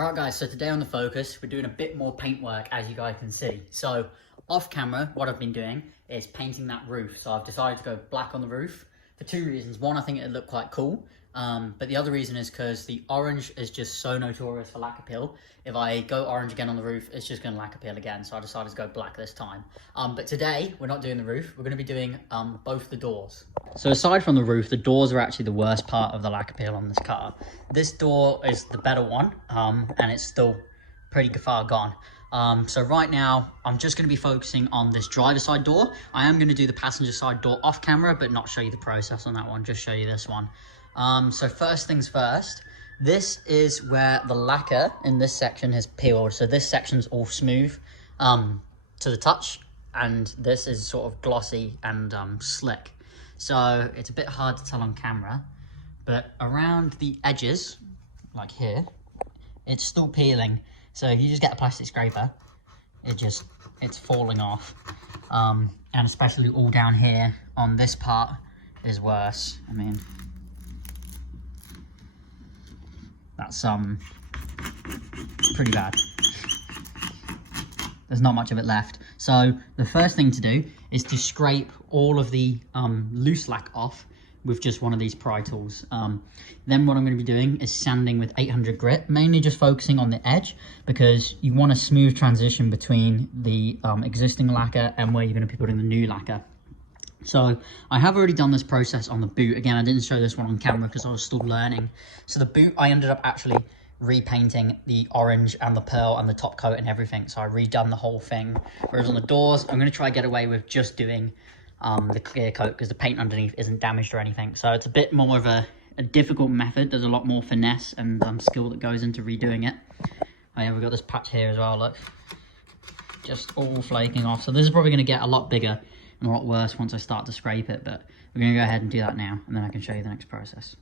Alright guys, so today on The Focus, we're doing a bit more paint work, as you guys can see. So, off camera, what I've been doing is painting that roof. So I've decided to go black on the roof for two reasons. One, I think it'd look quite cool, but the other reason is because the orange is just so notorious for lack appeal. If I go orange again on the roof, it's just going to lack appeal again, so I decided to go black this time. But today, we're not doing the roof, we're going to be doing both the doors. So aside from the roof, the doors are actually the worst part of the lack appeal on this car. This door is the better one, and it's still pretty far gone. So right now, I'm just going to be focusing on this driver's side door. I am going to do the passenger side door off camera, but not show you the process on that one, just show you this one. So first things first, this is where the lacquer in this section has peeled. So this section's all smooth to the touch, and this is sort of glossy and slick. So it's a bit hard to tell on camera, but around the edges, like here, it's still peeling. So if you just get a plastic scraper, it's falling off. And especially all down here on this part is worse. I mean, that's pretty bad. There's not much of it left. So the first thing to do is to scrape all of the loose lac off with just one of these pry tools. Then what I'm going to be doing is sanding with 800 grit, mainly just focusing on the edge, because you want a smooth transition between the existing lacquer and where you're going to be putting the new lacquer. So I have already done this process on the boot. Again, I didn't show this one on camera because I was still learning. So the boot, I ended up actually repainting the orange and the pearl and the top coat and everything. So I redone the whole thing. Whereas on the doors, I'm going to try to get away with just doing the clear coat because the paint underneath isn't damaged or anything. So it's a bit more of a difficult method. There's a lot more finesse and skill that goes into redoing it. Oh yeah, we've got this patch here as well, look. Just all flaking off. So this is probably going to get a lot bigger and a lot worse once I start to scrape it, but we're going to go ahead and do that now, and then I can show you the next process.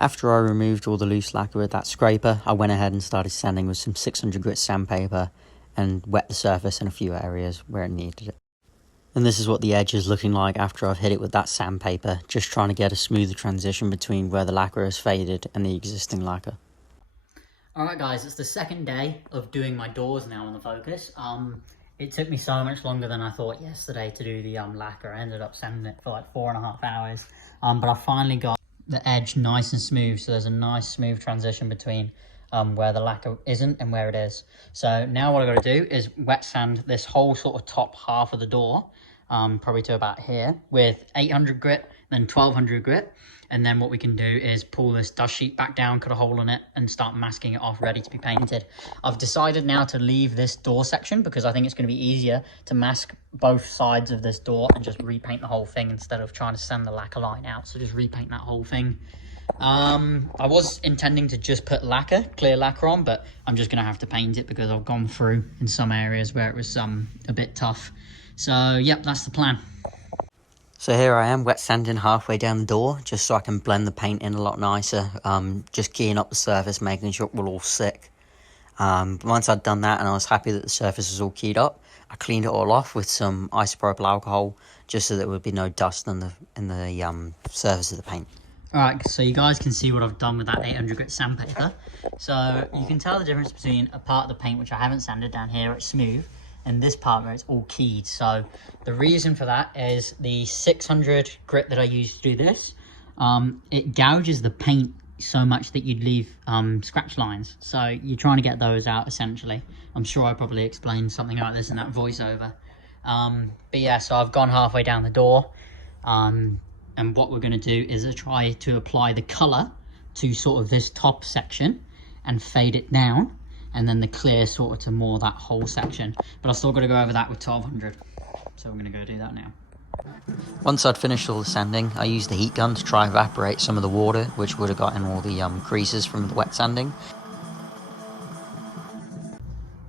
After I removed all the loose lacquer with that scraper, I went ahead and started sanding with some 600 grit sandpaper and wet the surface in a few areas where it needed it. And this is what the edge is looking like after I've hit it with that sandpaper, just trying to get a smoother transition between where the lacquer has faded and the existing lacquer. Alright guys, it's the second day of doing my doors now on The Focus. It took me so much longer than I thought yesterday to do the lacquer. I ended up sanding it for like 4.5 hours, but I finally got the edge nice and smooth, so there's a nice smooth transition between where the lacquer isn't and where it is. So now what I've got to do is wet sand this whole sort of top half of the door, probably to about here, with 800 grit, then 1200 grit, and then what we can do is pull this dust sheet back down, cut a hole in it, and start masking it off, ready to be painted. I've decided now to leave this door section because I think it's going to be easier to mask both sides of this door and just repaint the whole thing instead of trying to sand the lacquer line out. So just repaint that whole thing. I was intending to just put lacquer, clear lacquer on, but I'm just going to have to paint it because I've gone through in some areas where it was a bit tough. So yep, that's the plan. So here I am wet sanding halfway down the door, just so I can blend the paint in a lot nicer, just keying up the surface, making sure it will all stick. Once I'd done that and I was happy that the surface was all keyed up, I cleaned it all off with some isopropyl alcohol, just so there would be no dust in the surface of the paint. Alright, so you guys can see what I've done with that 800 grit sandpaper. So you can tell the difference between a part of the paint which I haven't sanded down here, it's smooth, and this part where it's all keyed. So the reason for that is the 600 grit that I use to do this, it gouges the paint so much that you'd leave scratch lines. So you're trying to get those out essentially. I'm sure I probably explained something like this in that voiceover. But yeah, so I've gone halfway down the door. And what we're going to do is try to apply the colour to sort of this top section and fade it down, and then the clear sort of to more that whole section. But I've still got to go over that with 1200. So I'm going to go do that now. Once I'd finished all the sanding, I used the heat gun to try and evaporate some of the water, which would have gotten all the creases from the wet sanding.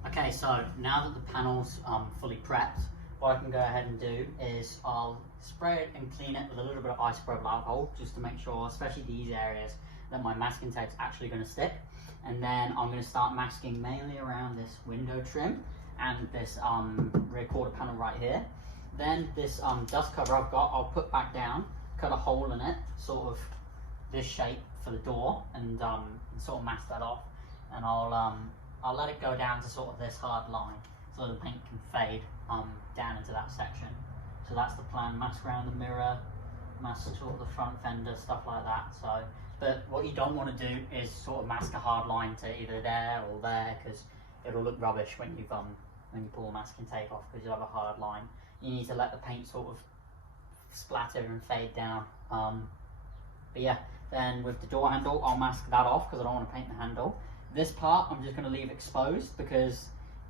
Okay, so now that the panel's fully prepped, what I can go ahead and do is I'll spray it and clean it with a little bit of isopropyl alcohol, just to make sure, especially these areas, that my masking tape's actually going to stick. And then I'm going to start masking mainly around this window trim and this rear quarter panel right here. Then this dust cover I've got, I'll put back down, cut a hole in it, sort of this shape for the door, and sort of mask that off. And I'll let it go down to sort of this hard line, so the paint can fade down into that section. So that's the plan. Mask around the mirror, mask sort of the front fender, stuff like that. So, but what you don't want to do is sort of mask a hard line to either there or there, because it'll look rubbish when you pull the masking tape off, because you'll have a hard line. You need to let the paint sort of splatter and fade down. But yeah, then with the door handle, I'll mask that off because I don't want to paint the handle. This part I'm just going to leave exposed, because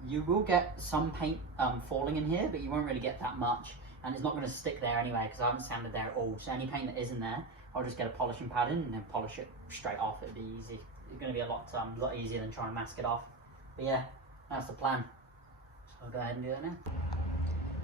you will get some paint falling in here, but you won't really get that much, and it's not going to stick there anyway because I haven't sanded there at all. So any paint that is in there, I'll just get a polishing pad in and then polish it straight off. It'll be easy. It's going to be a lot easier than trying to mask it off. But yeah, that's the plan. So I'll go ahead and do that now.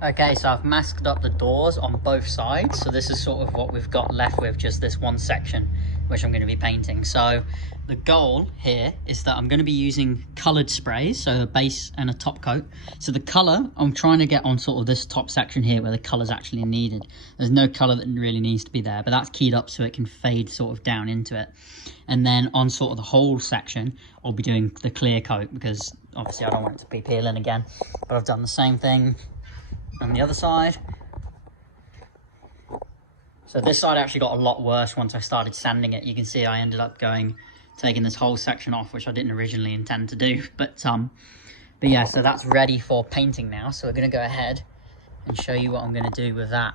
Okay, so I've masked up the doors on both sides, so this is sort of what we've got left with, just this one section which I'm going to be painting. So the goal here is that I'm going to be using coloured sprays, so a base and a top coat. So the colour I'm trying to get on sort of this top section here where the colour's actually needed. There's no colour that really needs to be there, but that's keyed up so it can fade sort of down into it. And then on sort of the whole section, I'll be doing the clear coat, because obviously I don't want it to be peeling again. But I've done the same thing on the other side. So this side actually got a lot worse once I started sanding it. You can see I ended up taking this whole section off, which I didn't originally intend to do. But yeah, so that's ready for painting now. So we're going to go ahead and show you what I'm going to do with that.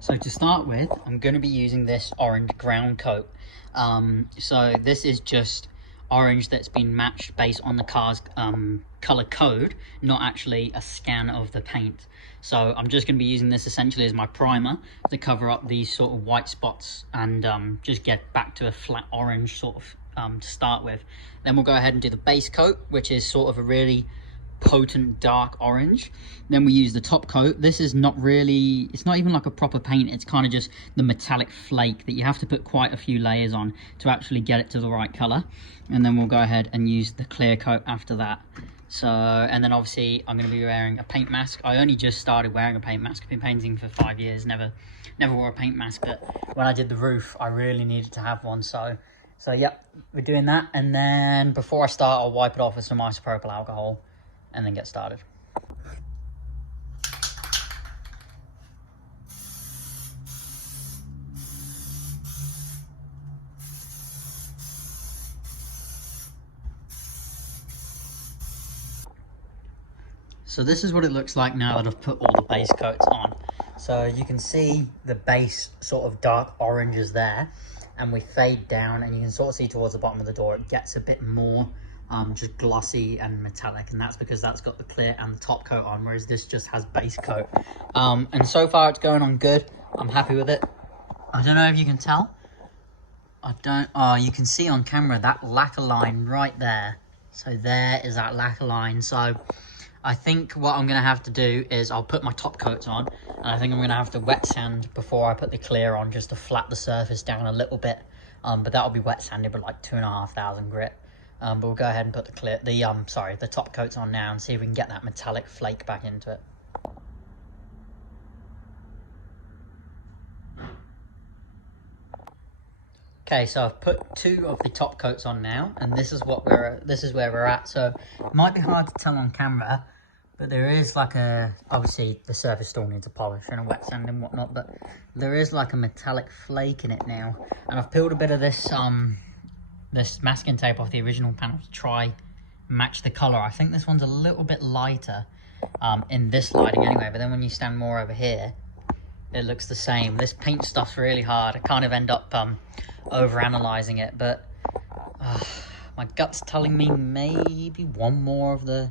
So to start with, I'm going to be using this orange ground coat. So this is just orange that's been matched based on the car's color code, not actually a scan of the paint. So I'm just going to be using this essentially as my primer to cover up these sort of white spots and just get back to a flat orange sort of to start with. Then we'll go ahead and do the base coat, which is sort of a really potent dark orange. Then we use the top coat. This is not really, it's not even like a proper paint, it's kind of just the metallic flake that you have to put quite a few layers on to actually get it to the right color. And then we'll go ahead and use the clear coat after that. So, and then obviously I'm going to be wearing a paint mask. I only just started wearing a paint mask. I've been painting for 5 years, never wore a paint mask, but when I did the roof I really needed to have one. So yep, we're doing that. And then before I start, I'll wipe it off with some isopropyl alcohol and then get started. So this is what it looks like now that I've put all the base coats on. So you can see the base sort of dark orange is there, and we fade down and you can sort of see towards the bottom of the door it gets a bit more just glossy and metallic, and that's because that's got the clear and the top coat on, whereas this just has base coat. And so far it's going on good. I'm happy with it. I don't know if you can tell. You can see on camera that lacquer line right there. So there is that lacquer line. So I think what I'm going to have to do is I'll put my top coats on, and I think I'm going to have to wet sand before I put the clear on, just to flat the surface down a little bit. But that'll be wet sanded with like 2,500 grit. But we'll go ahead and put the top coats on now and see if we can get that metallic flake back into it. Okay, so I've put 2 of the top coats on now, and this is where we're at. So it might be hard to tell on camera, but there is like obviously the surface still needs a polish and a wet sand and whatnot, but there is like a metallic flake in it now. And I've peeled a bit of this this masking tape off the original panel to try match the color. I think this one's a little bit lighter in this lighting anyway, but then when you stand more over here, it looks the same. This paint stuff's really hard. I kind of end up over analyzing it, but my gut's telling me maybe one more of the,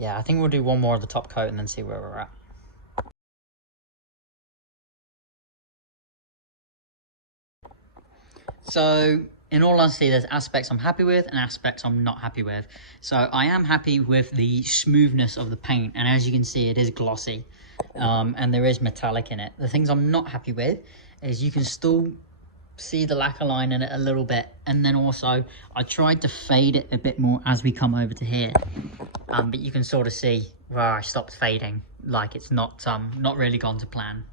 I think we'll do one more of the top coat and then see where we're at. So in all honesty, there's aspects I'm happy with and aspects I'm not happy with. So I am happy with the smoothness of the paint, and as you can see, it is glossy, and there is metallic in it. The things I'm not happy with is you can still see the lacquer line in it a little bit, and then also I tried to fade it a bit more as we come over to here, but you can sort of see where I stopped fading, like it's not really gone to plan.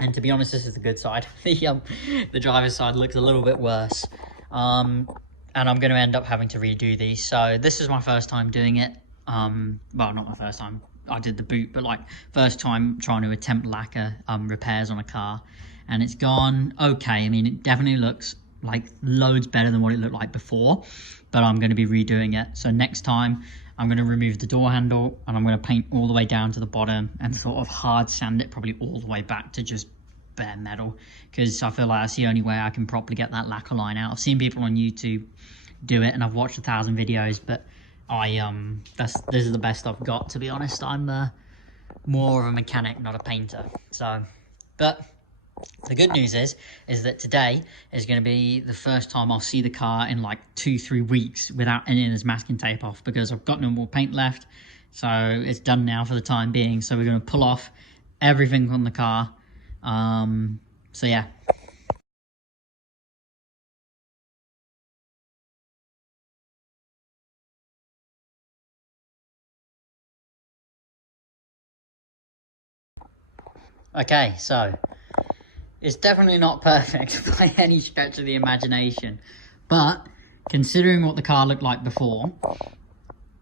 And to be honest, this is the good side. The driver's side looks a little bit worse. And I'm going to end up having to redo these. So this is my first time doing it. Well, not my first time. I did the boot, but like first time trying to attempt lacquer repairs on a car. And it's gone okay. I mean, it definitely looks like loads better than what it looked like before. But I'm going to be redoing it. So next time, I'm going to remove the door handle and I'm going to paint all the way down to the bottom and sort of hard sand it probably all the way back to just bare metal, because I feel like that's the only way I can properly get that lacquer line out. I've seen people on YouTube do it and I've watched 1,000 videos, but this is the best I've got, to be honest. I'm more of a mechanic, not a painter. So, but the good news is that today is going to be the first time I'll see the car in like 2-3 weeks without any of this masking tape off, because I've got no more paint left. So it's done now for the time being. So we're going to pull off everything on the car. So yeah. Okay, so it's definitely not perfect by any stretch of the imagination, but considering what the car looked like before,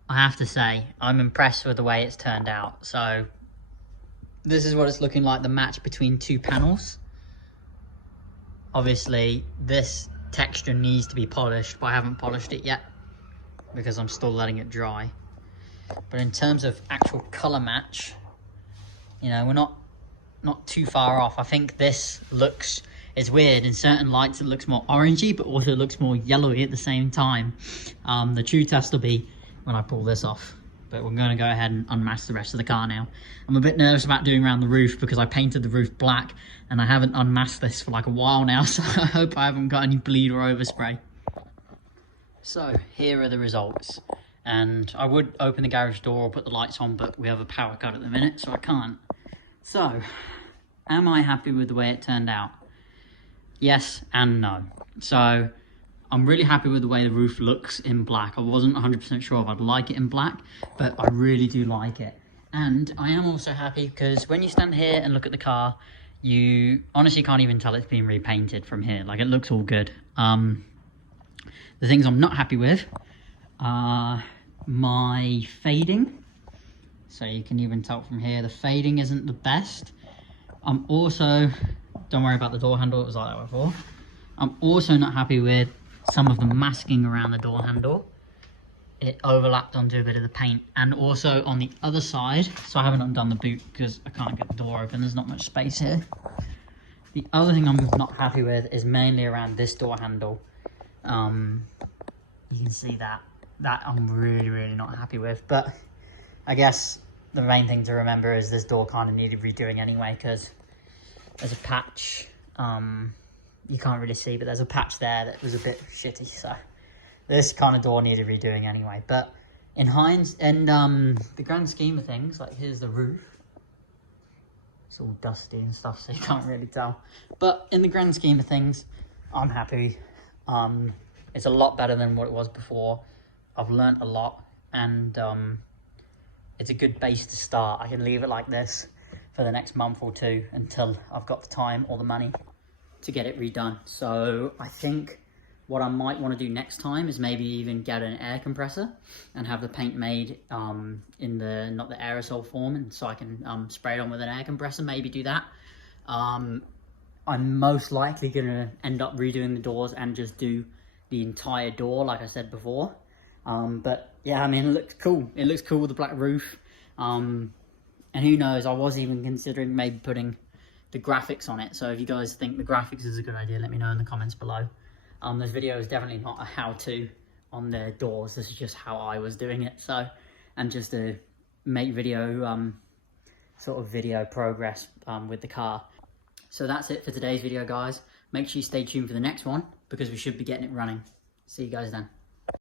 I have to say I'm impressed with the way it's turned out. So this is what it's looking like, the match between two panels. Obviously this texture needs to be polished, but I haven't polished it yet because I'm still letting it dry. But in terms of actual color match, you know, we're not too far off. I think this looks, it's weird, in certain lights it looks more orangey, but also looks more yellowy at the same time. The true test will be when I pull this off, but we're going to go ahead and unmask the rest of the car now. I'm a bit nervous about doing around the roof because I painted the roof black and I haven't unmasked this for like a while now, so I hope I haven't got any bleed or overspray. So here are the results, and I would open the garage door or put the lights on, but we have a power cut at the minute, so I can't. So, am I happy with the way it turned out? Yes and no. So, I'm really happy with the way the roof looks in black. I wasn't 100% sure if I'd like it in black, but I really do like it. And I am also happy because when you stand here and look at the car, you honestly can't even tell it's been repainted from here. Like, it looks all good. The things I'm not happy with are my fading. So you can even tell from here, the fading isn't the best. I'm also, don't worry about the door handle, it was like that before. I'm also not happy with some of the masking around the door handle. It overlapped onto a bit of the paint, and also on the other side, so I haven't undone the boot because I can't get the door open, there's not much space here. The other thing I'm not happy with is mainly around this door handle. You can see that I'm really not happy with, but I guess the main thing to remember is this door kind of needed redoing anyway, because there's a patch, you can't really see, but there's a patch there that was a bit shitty, so this kind of door needed redoing anyway. But in the grand scheme of things, like here's the roof, it's all dusty and stuff, so you can't really tell, but in the grand scheme of things, I'm happy. It's a lot better than what it was before. I've learnt a lot, and it's a good base to start. I can leave it like this for the next month or two until I've got the time or the money to get it redone. So I think what I might want to do next time is maybe even get an air compressor and have the paint made in the, not the aerosol form, and so I can spray it on with an air compressor, maybe do that. I'm most likely going to end up redoing the doors and just do the entire door like I said before. But yeah, I mean, it looks cool. It looks cool with the black roof. And who knows, I was even considering maybe putting the graphics on it. So if you guys think the graphics is a good idea, let me know in the comments below. This video is definitely not a how-to on the doors. This is just how I was doing it. So, and just to make video, sort of video progress with the car. So that's it for today's video, guys. Make sure you stay tuned for the next one. because we should be getting it running. See you guys then.